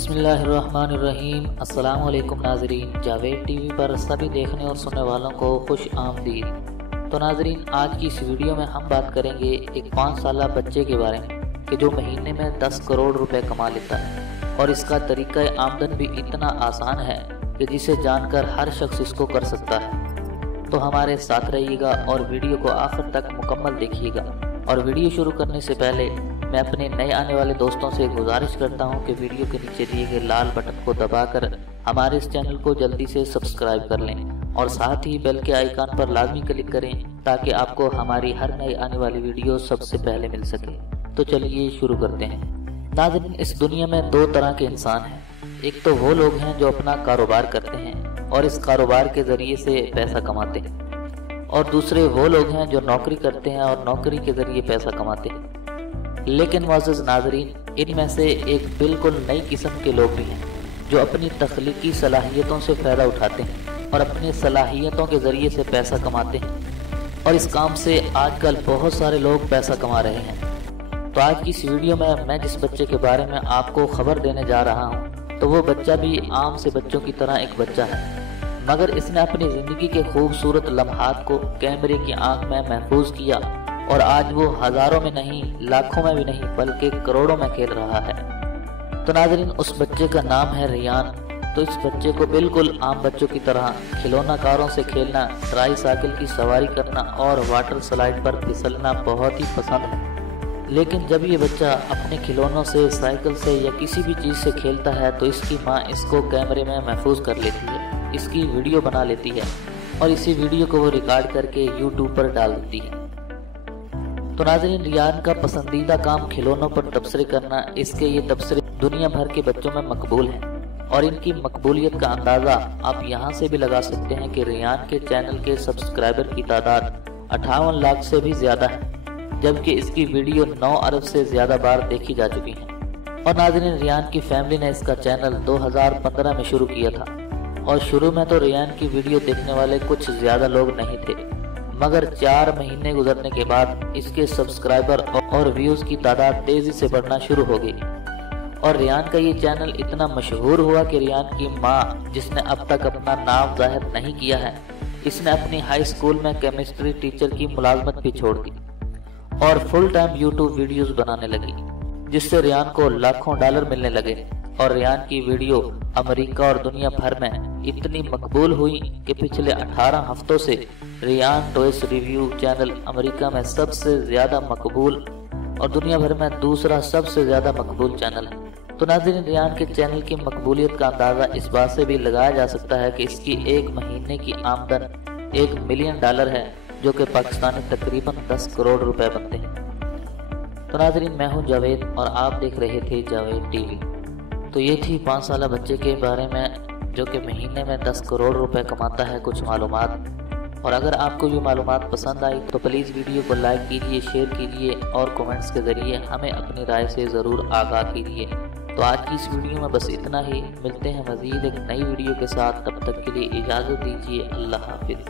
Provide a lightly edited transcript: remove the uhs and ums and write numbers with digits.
بسم اللہ الرحمن الرحیم۔ السلام علیکم ناظرین، جاوید ٹی وی پر سبھی دیکھنے اور سننے والوں کو خوش آمدید۔ تو ناظرین، آج کی اس ویڈیو میں ہم بات کریں گے ایک 5 سالہ بچے کے بارے میں کہ جو مہینے میں 10 کروڑ روپے کما لیتا ہے، اور اس کا طریقہ آمدن بھی اتنا آسان ہے کہ جسے جان کر ہر شخص اس کو کر سکتا ہے۔ تو ہمارے ساتھ رہیے گا اور ویڈیو کو آخر تک مکمل دیکھیے گا۔ اور ویڈیو شروع کرنے سے پہلے میں اپنے نئے آنے والے دوستوں سے گزارش کرتا ہوں کہ ویڈیو کے نیچے دیے گئے لال بٹن کو دبا کر ہمارے اس چینل کو جلدی سے سبسکرائب کر لیں، اور ساتھ ہی بیل کے آئیکن پر لازمی کلک کریں تاکہ آپ کو ہماری ہر نئی آنے والی ویڈیو سب سے پہلے مل سکے۔ تو چلیے شروع کرتے ہیں۔ ناظرین، اس دنیا میں 2 طرح کے انسان ہیں۔ ایک تو وہ لوگ ہیں جو اپنا کاروبار کرتے ہیں اور اس کاروبار کے ذریعے سے پیسہ کماتے ہیں، اور دوسرے وہ لوگ ہیں جو نوکری کرتے ہیں اور نوکری کے ذریعے پیسہ کماتے ہیں۔ لیکن معزز ناظرین، ان میں سے ایک بالکل نئی قسم کے لوگ بھی ہیں جو اپنی تخلیقی صلاحیتوں سے فائدہ اٹھاتے ہیں اور اپنی صلاحیتوں کے ذریعے سے پیسہ کماتے ہیں، اور اس کام سے آج کل بہت سارے لوگ پیسہ کما رہے ہیں۔ تو آج کی اس ویڈیو میں جس بچے کے بارے میں آپ کو خبر دینے جا رہا ہوں، تو وہ بچہ بھی عام سے بچوں کی طرح ایک بچہ ہے، مگر اس نے اپنی زندگی کے خوبصورت لمحات کو کیمرے کی آنکھ میں محفوظ کیا، اور آج وہ ہزاروں میں نہیں، لاکھوں میں بھی نہیں، بلکہ کروڑوں میں کھیل رہا ہے۔ تو ناظرین، اس بچے کا نام ہے ریان۔ تو اس بچے کو بالکل عام بچوں کی طرح کھلونا کاروں سے کھیلنا، ٹرائی سائیکل کی سواری کرنا اور واٹر سلائیڈ پر پھسلنا بہت ہی پسند ہے۔ لیکن جب یہ بچہ اپنے کھلونوں سے، سائیکل سے یا کسی بھی چیز سے کھیلتا ہے تو اس کی ماں اس کو کیمرے میں محفوظ کر لیتی ہے، اس کی ویڈیو بنا لیتی ہے، اور اسی ویڈیو کو وہ ریکارڈ کر کے یوٹیوب پر ڈال دیتی ہے۔ تو ناظرین، ریان کا پسندیدہ کام کھلونوں پر تبصرے کرنا، اس کے یہ تبصرے دنیا بھر کے بچوں میں مقبول ہیں، اور ان کی مقبولیت کا اندازہ آپ یہاں سے بھی لگا سکتے ہیں کہ ریان کے چینل کے سبسکرائبر کی تعداد 58 لاکھ سے بھی زیادہ ہے، جبکہ اس کی ویڈیو 9 ارب سے زیادہ بار دیکھی جا چکی ہیں۔ اور ناظرین، ریان کی فیملی نے اس کا چینل 2015 میں شروع کیا تھا، اور شروع میں تو ریان کی ویڈیو دیکھنے والے کچھ زیادہ لوگ نہیں تھے، مگر 4 مہینے گزرنے کے بعد اس کے سبسکرائبر اور ویوز کی تعداد تیزی سے بڑھنا شروع ہو گئی، اور ریان کا یہ چینل اتنا مشہور ہوا کہ ریان کی ماں، جس نے اب تک اپنا نام ظاہر نہیں کیا ہے، اس نے اپنی ہائی اسکول میں کیمسٹری ٹیچر کی ملازمت بھی چھوڑ دی اور فل ٹائم یوٹیوب ویڈیوز بنانے لگی، جس سے ریان کو لاکھوں ڈالر ملنے لگے، اور ریان کی ویڈیو امریکہ اور دنیا بھر میں اتنی مقبول ہوئی کہ پچھلے 18 ہفتوں سے ریان ٹوائس ریویو چینل امریکہ میں سب سے زیادہ مقبول اور دنیا بھر میں دوسرا سب سے زیادہ مقبول چینل ہے۔ تو ناظرین، ریان کے چینل کی مقبولیت کا اندازہ اس بات سے بھی لگایا جا سکتا ہے کہ اس کی ایک مہینے کی آمدن $1 ملین ہے، جو کہ پاکستانی تقریباً 10 کروڑ روپے بنتے ہیں۔ تو ناظرین، میں ہوں جاوید اور آپ دیکھ رہے تھے جاوید ٹی وی۔ تو یہ تھی 5 سالہ بچے کے بارے میں جو کہ مہینے میں 10 کروڑ روپے کماتا ہے، کچھ معلومات۔ اور اگر آپ کو یہ معلومات پسند آئی تو پلیز ویڈیو کو لائک کیجئے، شیئر کیجئے، اور کومنٹس کے ذریعے ہمیں اپنی رائے سے ضرور آگاہ کیجئے۔ تو آج کی اس ویڈیو میں بس اتنا ہی، ملتے ہیں مزید ایک نئی ویڈیو کے ساتھ، تب تک کے لیے اجازت دیجئے۔ اللہ حافظ۔